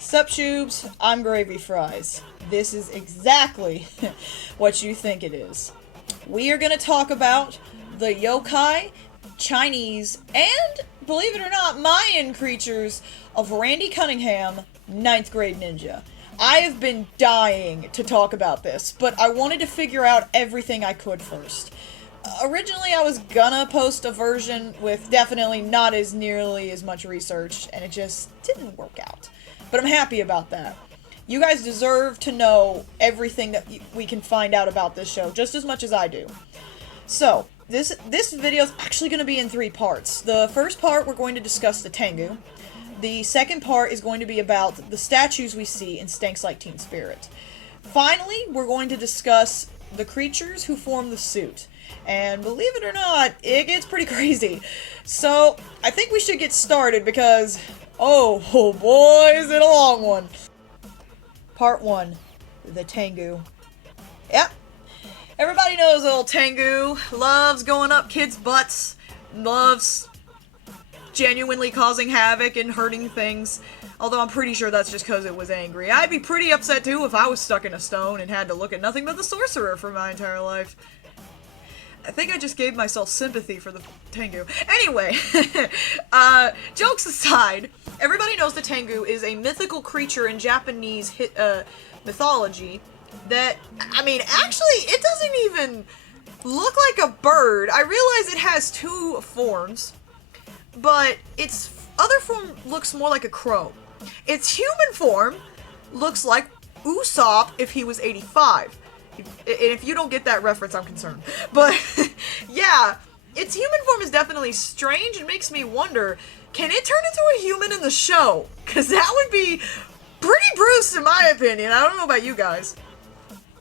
Sup tubes, I'm Gravy Fries. This is exactly what you think it is. We are going to talk about the yokai, Chinese, and, believe it or not, Mayan creatures of Randy Cunningham, 9th grade ninja. I have been dying to talk about this, but I wanted to figure out everything I could first. Originally, I was gonna post a version with definitely not as nearly as much research, and it just didn't work out. But I'm happy about that. You guys deserve to know everything that we can find out about this show, just as much as I do. So, this video is actually going to be in 3 parts. The first part, we're going to discuss the Tengu. The second part is going to be about the statues we see in Stanks Like Teen Spirit. Finally, we're going to discuss the creatures who form the suit. And believe it or not, it gets pretty crazy. So, I think we should get started because, oh boy, is it a long one. Part 1, the Tengu. Yep. Everybody knows old Tengu loves going up kids' butts, loves genuinely causing havoc and hurting things. Although I'm pretty sure that's just because it was angry. I'd be pretty upset too if I was stuck in a stone and had to look at nothing but the sorcerer for my entire life. I think I just gave myself sympathy for the Tengu. Anyway, jokes aside, everybody knows the Tengu is a mythical creature in Japanese mythology that, I mean, actually, it doesn't even look like a bird. I realize it has 2 forms, but its other form looks more like a crow. Its human form looks like Usopp if he was 85. And if you don't get that reference, I'm concerned. But, yeah, its human form is definitely strange and makes me wonder, can it turn into a human in the show? Because that would be pretty Bruce, in my opinion. I don't know about you guys.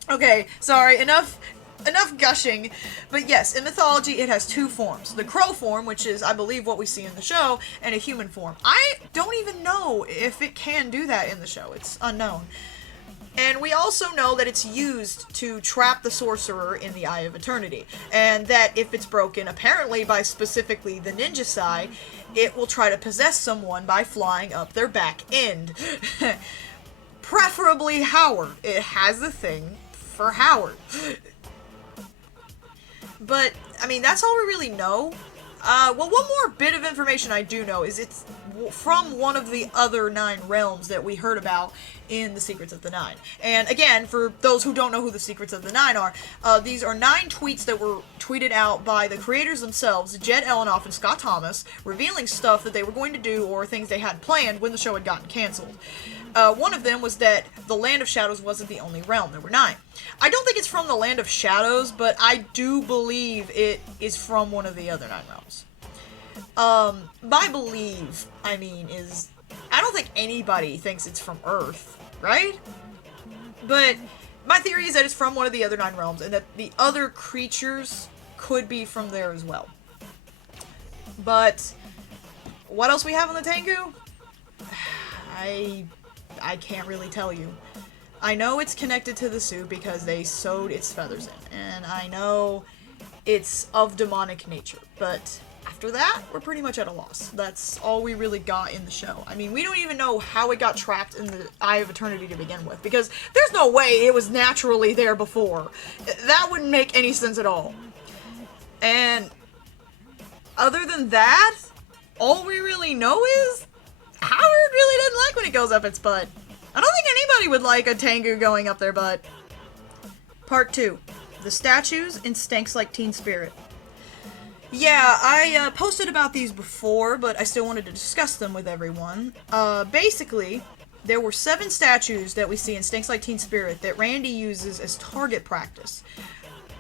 Okay, sorry, enough gushing. But yes, in mythology, it has 2 forms. The crow form, which is, I believe, what we see in the show, and a human form. I don't even know if it can do that in the show. It's unknown. And we also know that it's used to trap the sorcerer in the Eye of Eternity. And that if it's broken, apparently by specifically the ninja side, it will try to possess someone by flying up their back end. Preferably Howard. It has a thing for Howard. But, I mean, that's all we really know. Well, one more bit of information I do know is it's from one of the other 9 realms that we heard about in The Secrets of the Nine. And again, for those who don't know who the Secrets of the Nine are, these are 9 tweets that were tweeted out by the creators themselves, Jed Elenoff and Scott Thomas, revealing stuff that they were going to do or things they had planned when the show had gotten canceled. One of them was that the Land of Shadows wasn't the only realm. There were 9. I don't think it's from the Land of Shadows, but I do believe it is from one of the other 9 realms. My believe, I mean, is, I don't think anybody thinks it's from Earth, right? But my theory is that it's from one of the other 9 realms, and that the other creatures could be from there as well. But what else we have on the Tengu? I can't really tell you. I know it's connected to the suit because they sewed its feathers in, and I know it's of demonic nature, but after that, we're pretty much at a loss. That's all we really got in the show. I mean, we don't even know how it got trapped in the Eye of Eternity to begin with, because there's no way it was naturally there before. That wouldn't make any sense at all. And other than that, all we really know is Howard really doesn't like when it goes up its butt. I don't think anybody would like a Tengu going up their butt. Part 2. The statues in Stanks Like Teen Spirit. Yeah, I posted about these before, but I still wanted to discuss them with everyone. Basically, there were 7 statues that we see in Stanks Like Teen Spirit that Randy uses as target practice.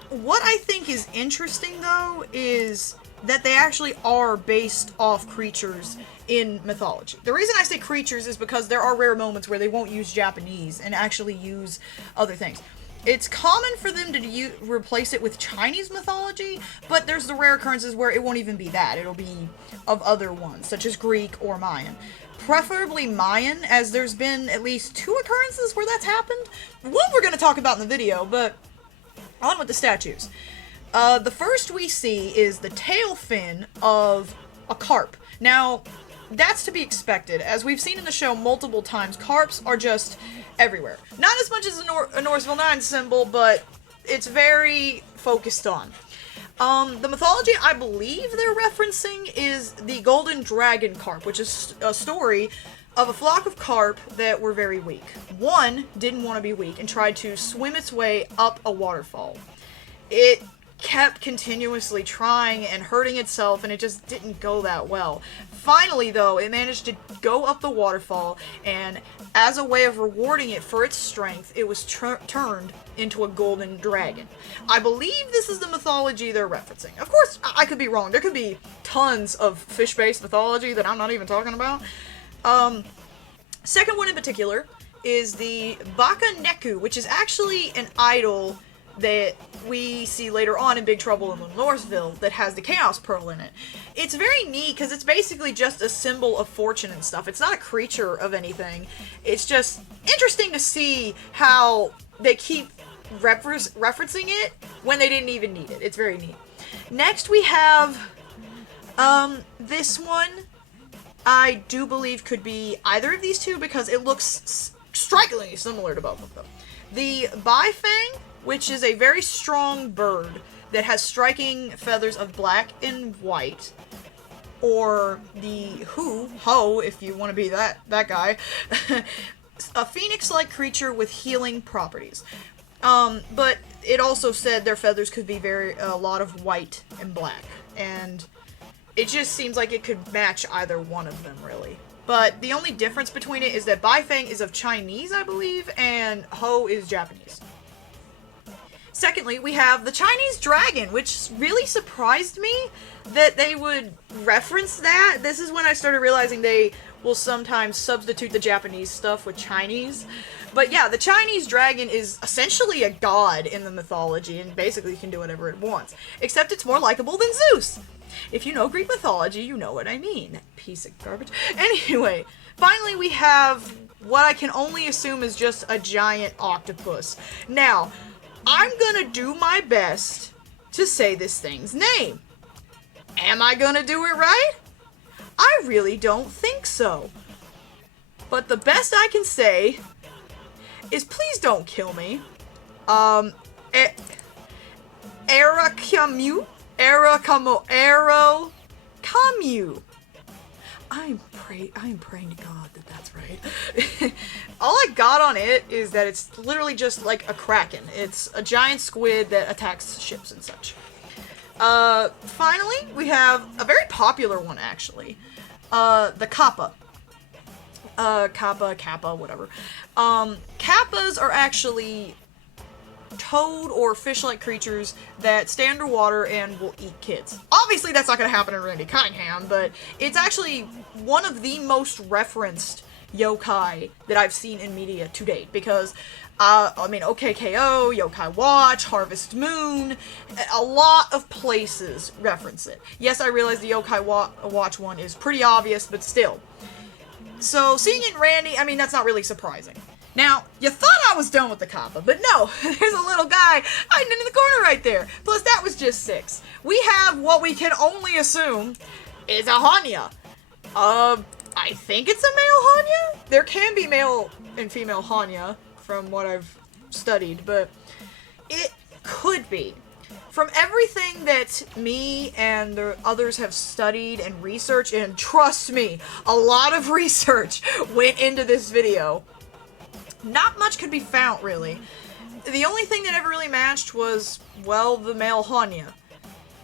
What I think is interesting, though, is that they actually are based off creatures in mythology. The reason I say creatures is because there are rare moments where they won't use Japanese and actually use other things. It's common for them to replace it with Chinese mythology, but there's the rare occurrences where it won't even be that. It'll be of other ones, such as Greek or Mayan. Preferably Mayan, as there's been at least 2 occurrences where that's happened. One we're going to talk about in the video, but on with the statues. The first we see is the tail fin of a carp. Now, that's to be expected. As we've seen in the show multiple times, carps are just everywhere. Not as much as a Norseville 9 symbol, but it's very focused on. The mythology I believe they're referencing is the golden dragoncarp, which is a story of a flock of carp that were very weak. One didn't want to be weak and tried to swim its way up a waterfall. It kept continuously trying and hurting itself, and it just didn't go that well. Finally, though, it managed to go up the waterfall, and as a way of rewarding it for its strength, it was turned into a golden dragon. I believe this is the mythology they're referencing. Of course, I could be wrong. There could be tons of fish-based mythology that I'm not even talking about. Second one in particular is the Baka Neku, which is actually an idol that we see later on in Big Trouble in Little Northville that has the Chaos Pearl in it. It's very neat because it's basically just a symbol of fortune and stuff. It's not a creature of anything. It's just interesting to see how they keep referencing it when they didn't even need it. It's very neat. Next we have this one. I do believe could be either of these two because it looks strikingly similar to both of them. The Baifang, which is a very strong bird that has striking feathers of black and white, or the Ho, if you want to be that guy, a phoenix-like creature with healing properties. But it also said their feathers could be a lot of white and black, and it just seems like it could match either one of them, really. But the only difference between it is that Baifang is of Chinese, I believe, and Ho is Japanese. Secondly, we have the Chinese dragon, which really surprised me that they would reference that. This is when I started realizing they will sometimes substitute the Japanese stuff with Chinese. But yeah, the Chinese dragon is essentially a god in the mythology and basically can do whatever it wants. Except it's more likable than Zeus. If you know Greek mythology, you know what I mean. Piece of garbage. Anyway, finally we have what I can only assume is just a giant octopus. Now, I'm gonna do my best to say this thing's name. Am I gonna do it right? I really don't think so. But the best I can say is please don't kill me. Arakamu. I'm praying to God that that's right. All I got on it is that it's literally just like a kraken. It's a giant squid that attacks ships and such. Finally, we have a very popular one, actually. The kappa. Kappa, whatever. Kappas are actually toad or fish-like creatures that stay underwater and will eat kids. Obviously, that's not going to happen in Randy Cunningham, but it's actually one of the most referenced yokai that I've seen in media to date, because, OKKO, Yokai Watch, Harvest Moon, a lot of places reference it. Yes, I realize the Yokai Watch one is pretty obvious, but still. So, seeing it in Randy, that's not really surprising. Now, you thought I was done with the kappa, but no, there's a little guy hiding in the corner right there. Plus, that was just 6. We have what we can only assume is a Hanya. I think it's a male Hanya? There can be male and female Hanya, from what I've studied, but it could be. From everything that me and the others have studied and researched, and trust me, a lot of research went into this video, not much could be found, really. The only thing that ever really matched was, well, the male Hanya.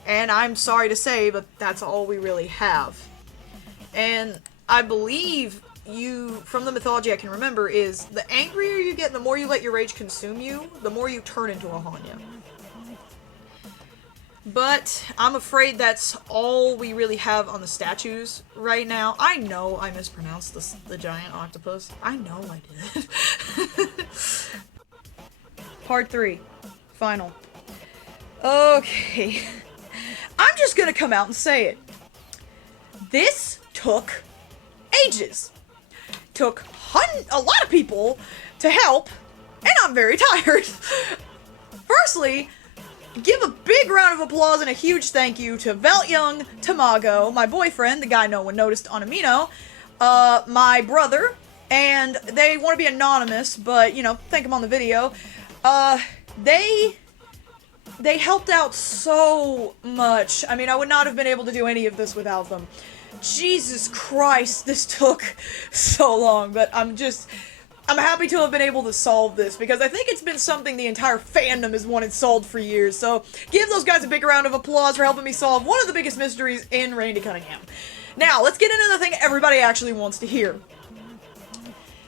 And I'm sorry to say, but that's all we really have. And I believe from the mythology I can remember, is the angrier you get, the more you let your rage consume you, the more you turn into a Hanya. But I'm afraid that's all we really have on the statues right now. I know I mispronounced the giant octopus. I know I did. Part 3. Final. Okay. I'm just gonna come out and say it. This took ages. Took a lot of people to help, and I'm very tired. Firstly, give a big round of applause and a huge thank you to Veltyoung Tamago, my boyfriend, the guy no one noticed on Amino, my brother, and they want to be anonymous, but, you know, thank them on the video. They helped out so much. I mean, I would not have been able to do any of this without them. Jesus Christ, this took so long, but I'm happy to have been able to solve this, because I think it's been something the entire fandom has wanted solved for years, so give those guys a big round of applause for helping me solve one of the biggest mysteries in Randy Cunningham. Now, let's get into the thing everybody actually wants to hear.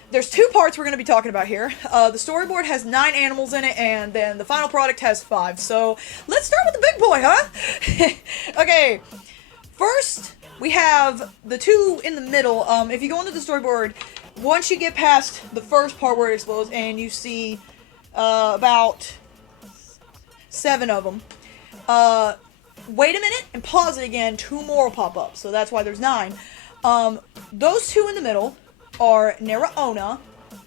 There's two parts we're going to be talking about here. The storyboard has 9 animals in it, and then the final product has 5. So, let's start with the big boy, huh? Okay, first, we have the 2 in the middle. If you go into the storyboard, once you get past the first part where it explodes, and you see about 7 of them, wait a minute and pause it again, 2 more will pop up. So that's why there's 9. Those 2 in the middle are Neraona,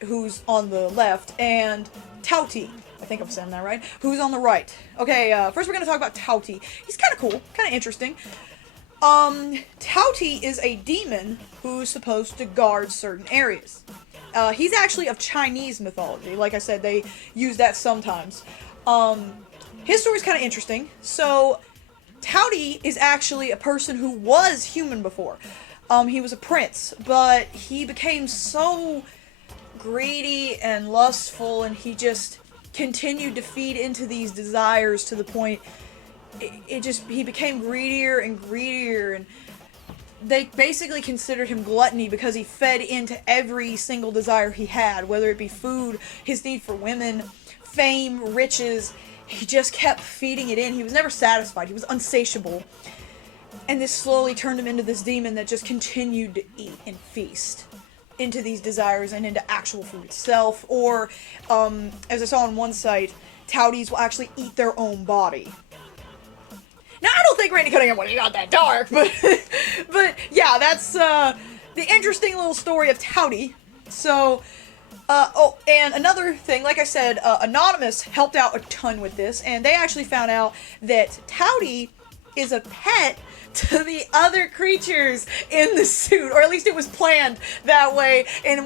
who's on the left, and Taotie, I think I'm saying that right, who's on the right. Okay, first we're going to talk about Taotie. He's kind of cool, kind of interesting. Taotie is a demon who's supposed to guard certain areas. He's actually of Chinese mythology. Like I said, they use that sometimes. His story's kind of interesting. So, Taotie is actually a person who was human before. He was a prince, but he became so greedy and lustful, and he just continued to feed into these desires to the point he became greedier and greedier, and they basically considered him gluttony because he fed into every single desire he had, whether it be food, his need for women, fame, riches. He just kept feeding it in. He was never satisfied. He was unsatiable. And this slowly turned him into this demon that just continued to eat and feast into these desires and into actual food itself. Or, as I saw on one site, Taoties will actually eat their own body. Now, I don't think Randy Cunningham would have got that dark, but yeah, that's the interesting little story of Taotie. So, oh, and another thing, like I said, Anonymous helped out a ton with this, and they actually found out that Taotie is a pet to the other creatures in the suit, or at least it was planned that way. And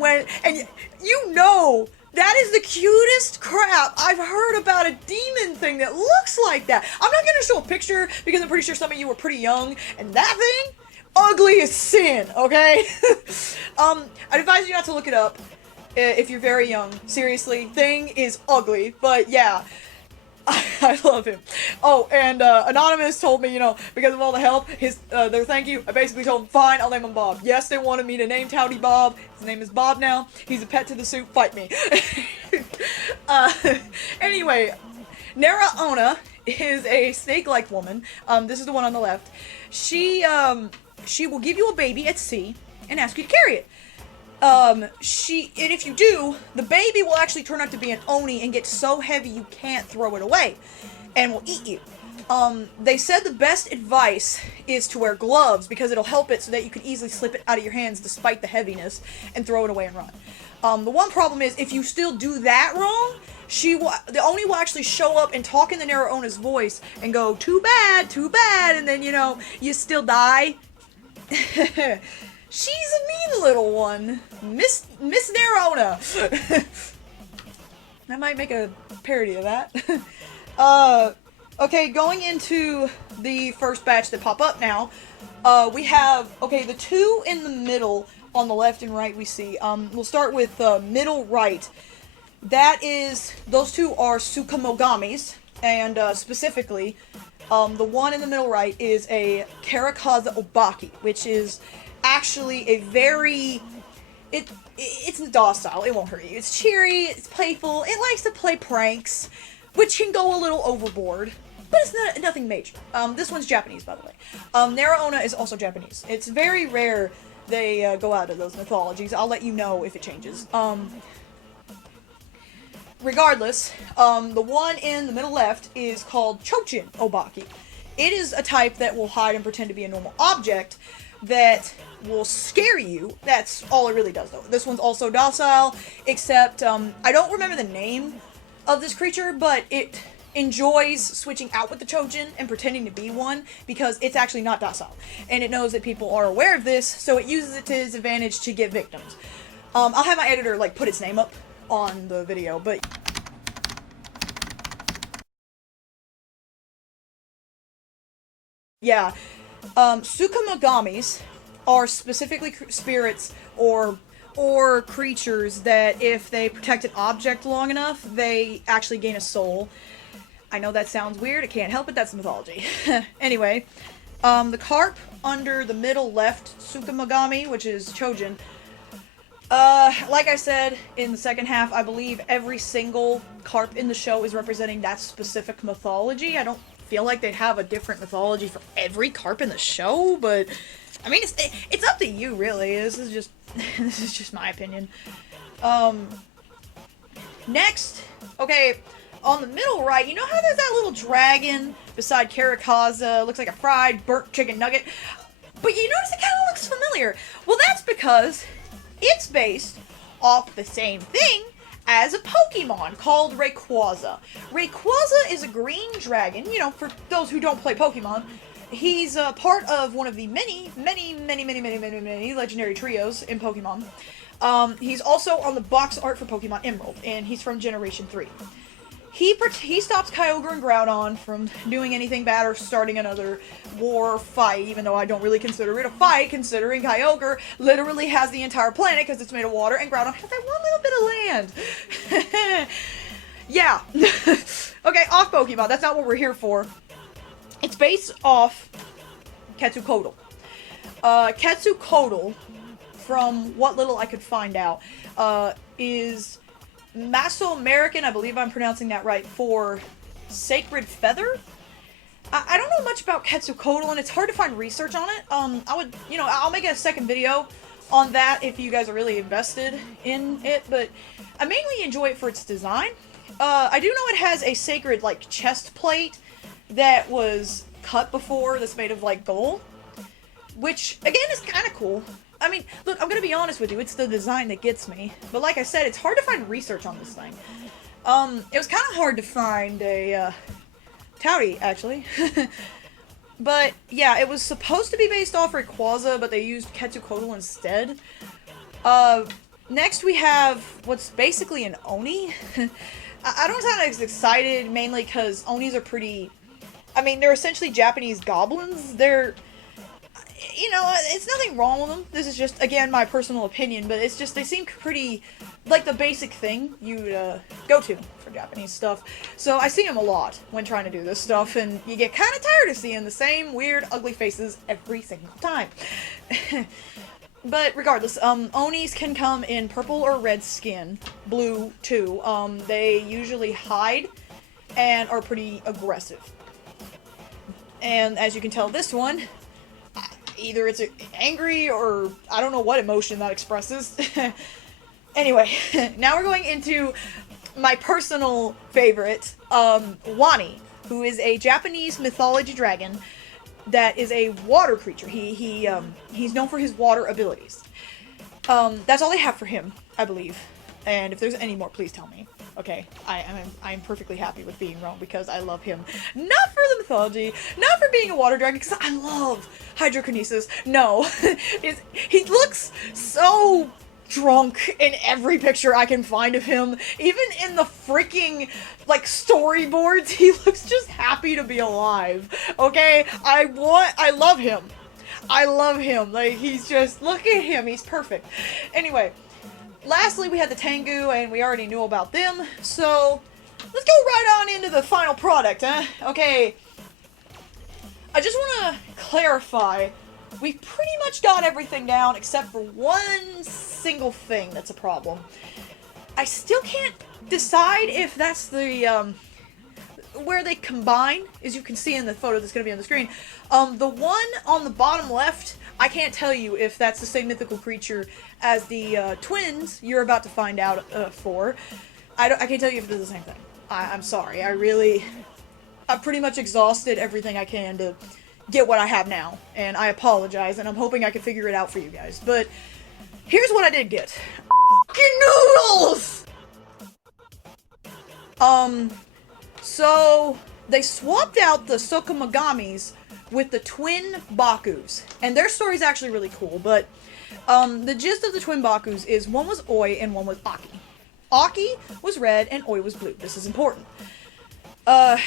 you know, that is the cutest crap I've heard about a demon thing that looks like that. I'm not going to show a picture because I'm pretty sure some of you were pretty young, and that thing, ugly as sin, okay? I'd advise you not to look it up if you're very young. Seriously, thing is ugly, but yeah. I love him. Oh, and Anonymous told me, you know, because of all the help, their thank you, I basically told him, fine, I'll name him Bob. Yes, they wanted me to name Taotie Bob. His name is Bob now. He's a pet to the suit. Fight me. Anyway, Neraona is a snake-like woman. This is the one on the left. She will give you a baby at sea and ask you to carry it. And if you do, the baby will actually turn out to be an oni and get so heavy you can't throw it away, and will eat you. They said the best advice is to wear gloves because it'll help it so that you can easily slip it out of your hands despite the heaviness and throw it away and run. The one problem is if you still do that wrong, the oni will actually show up and talk in the Neraona's voice and go, too bad, and then, you know, you still die. She's a mean little one. Miss Neraona. I might make a parody of that. Okay, going into the first batch that pop up now, we have, okay, the 2 in the middle on the left and right we see. We'll start with middle right. Those 2 are Tsukumogamis, and specifically, the one in the middle right is a Karakaza Obaki, which is actually a very, it's docile, it won't hurt you. It's cheery, it's playful, it likes to play pranks, which can go a little overboard, but it's nothing major. This one's Japanese, by the way. Neraona is also Japanese. It's very rare they go out of those mythologies. I'll let you know if it changes. Regardless, the one in the middle left is called Chochin Obaki. It is a type that will hide and pretend to be a normal object that will scare you. That's all it really does, though. This one's also docile, except, I don't remember the name of this creature, but enjoys switching out with the Chojin and pretending to be one because it's actually not docile. And it knows that people are aware of this, so it uses it to its advantage to get victims. I'll have my editor, like, put its name up on the video, but... yeah. Tsukumogamis are specifically spirits or creatures that if they protect an object long enough, they actually gain a soul. I know that sounds weird, I can't help it, that's mythology. Anyway, the carp under the middle left Tsukumogami, which is Chojin, like I said in the second half, I believe every single carp in the show is representing that specific mythology. I don't feel like they'd have a different mythology for every carp in the show, but I mean, it's up to you, really. This is just my opinion. Next, okay, on the middle right, you know how there's that little dragon beside rayquaza, looks like a fried burnt chicken nugget, but you notice it kind of looks familiar. Well, that's because it's based off the same thing as a Pokemon called Rayquaza. Rayquaza is a green dragon, you know, for those who don't play Pokemon. He's a part of one of the many legendary trios in Pokemon. He's also on the box art for Pokemon Emerald, and he's from Generation 3. He stops Kyogre and Groudon from doing anything bad or starting another war or fight, even though I don't really consider it a fight, considering Kyogre literally has the entire planet because it's made of water, and Groudon has that one little bit of land. Yeah. Okay, off Pokemon. That's not what we're here for. It's based off Quetzalcoatl. Quetzalcoatl, from what little I could find out, is Mesoamerican, I believe I'm pronouncing that right, for sacred feather. I don't know much about Quetzalcoatl, and it's hard to find research on it. I'll make a second video on that if you guys are really invested in it, but I mainly enjoy it for its design. I do know it has a sacred, like, chest plate that was cut before that's made of, like, gold, which, again, is kind of cool. I mean, look, I'm gonna be honest with you, it's the design that gets me. But like I said, it's hard to find research on this thing. It was kind of hard to find a, taotie, actually. But, yeah, it was supposed to be based off Rayquaza, but they used Quetzalcoatl instead. Next we have what's basically an Oni. I don't sound as excited, mainly because Onis are pretty... I mean, they're essentially Japanese goblins. They're... You know, it's nothing wrong with them. This is just, again, my personal opinion, but it's just, they seem pretty, like, the basic thing you'd go to for Japanese stuff. So I see them a lot when trying to do this stuff, and you get kind of tired of seeing the same weird, ugly faces every single time. But regardless, Onis can come in purple or red skin, blue too. They usually hide and are pretty aggressive. And as you can tell, this one... either it's angry or I don't know what emotion that expresses. Anyway, now we're going into my personal favorite, Wani, who is a Japanese mythology dragon that is a water creature. He's known for his water abilities. That's all they have for him, I believe. And if there's any more, please tell me. Okay, I'm perfectly happy with being wrong because I love him. Not for the mythology, not for being a water dragon, because I love hydrokinesis. No, he looks so drunk in every picture I can find of him. Even in the freaking, like, storyboards, he looks just happy to be alive. Okay, I love him. I love him. Like, he's just, look at him, he's perfect. Anyway. Lastly, we had the Tengu, and we already knew about them, so let's go right on into the final product, huh? Okay, I just want to clarify, we've pretty much got everything down except for one single thing that's a problem. I still can't decide if that's the, where they combine, as you can see in the photo that's going to be on the screen. The one on the bottom left, I can't tell you if that's the same mythical creature as the twins you're about to find out for. I can't tell you if it's the same thing. I'm sorry. I've pretty much exhausted everything I can to get what I have now, and I apologize, and I'm hoping I can figure it out for you guys. But here's what I did get. F***ing noodles! So they swapped out the Sokamagamis with the twin Bakus, and their story is actually really cool. But the gist of the twin Bakus is one was Oi and one was Aki. Aki was red and Oi was blue. This is important. They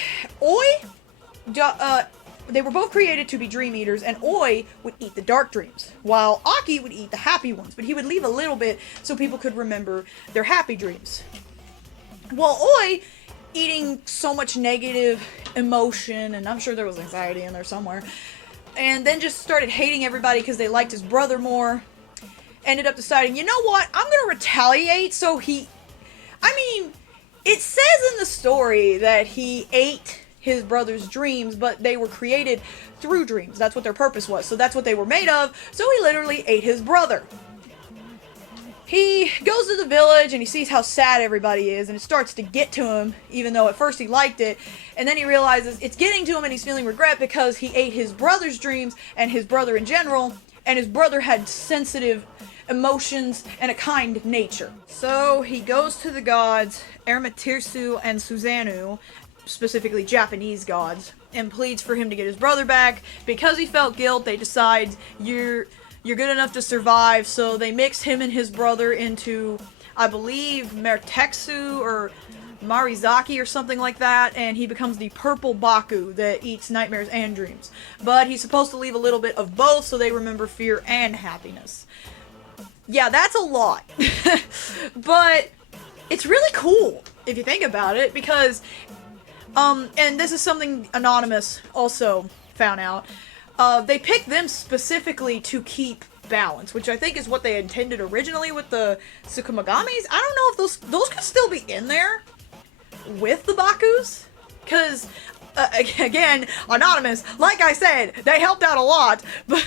were both created to be dream eaters, and Oi would eat the dark dreams, while Aki would eat the happy ones, but he would leave a little bit so people could remember their happy dreams. While Oi, eating so much negative emotion, and I'm sure there was anxiety in there somewhere, and then just started hating everybody because they liked his brother more, ended up deciding, you know what, I'm gonna retaliate, so it says in the story that he ate his brother's dreams, but they were created through dreams. That's what their purpose was. So that's what they were made of. So he literally ate his brother. He goes to the village and he sees how sad everybody is, and it starts to get to him, even though at first he liked it. And then he realizes it's getting to him and he's feeling regret because he ate his brother's dreams and his brother in general, and his brother had sensitive emotions and a kind nature. So he goes to the gods, Amaterasu and Susanoo, specifically Japanese gods, and pleads for him to get his brother back. Because he felt guilt, they decide you're good enough to survive, so they mix him and his brother into, I believe, Mertexu or Marizaki or something like that, and he becomes the purple Baku that eats nightmares and dreams. But he's supposed to leave a little bit of both so they remember fear and happiness. Yeah, that's a lot. But it's really cool if you think about it, because and this is something Anonymous also found out. They picked them specifically to keep balance, which I think is what they intended originally with the Tsukumagamis. I don't know if those could still be in there with the Bakus, because again, Anonymous, like I said, they helped out a lot, but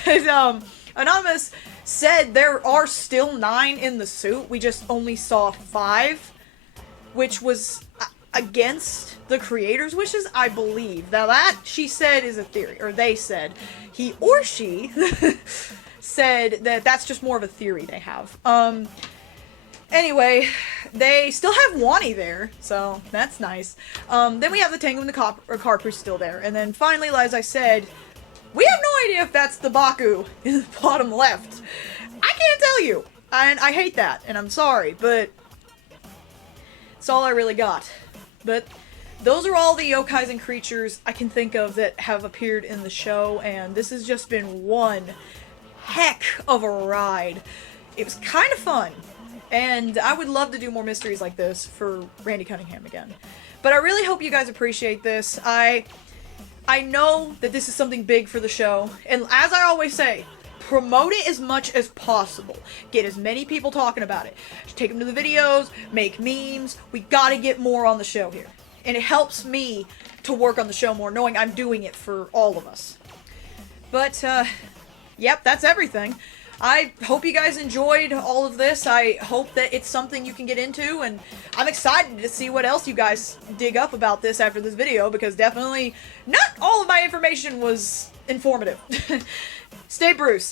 Anonymous said there are still 9 in the suit. We just only saw 5, which was against the creator's wishes, I believe. Now that, she said, is a theory, or they said. He or she said that that's just more of a theory they have. Anyway, they still have Wani there, so that's nice. Then we have the Tengu and the carp who's still there. And then finally, as I said, we have no idea if that's the Baku in the bottom left. I can't tell you, and I hate that, and I'm sorry, but it's all I really got. But those are all the yokais and creatures I can think of that have appeared in the show, and this has just been one heck of a ride. It was kind of fun, and I would love to do more mysteries like this for Randy Cunningham again. But I really hope you guys appreciate this. I know that this is something big for the show, and as I always say, promote it as much as possible. Get as many people talking about it. Just take them to the videos, make memes. We gotta get more on the show here. And it helps me to work on the show more, knowing I'm doing it for all of us. But, yep, that's everything. I hope you guys enjoyed all of this. I hope that it's something you can get into, and I'm excited to see what else you guys dig up about this after this video, because definitely not all of my information was informative. Stay Bruce.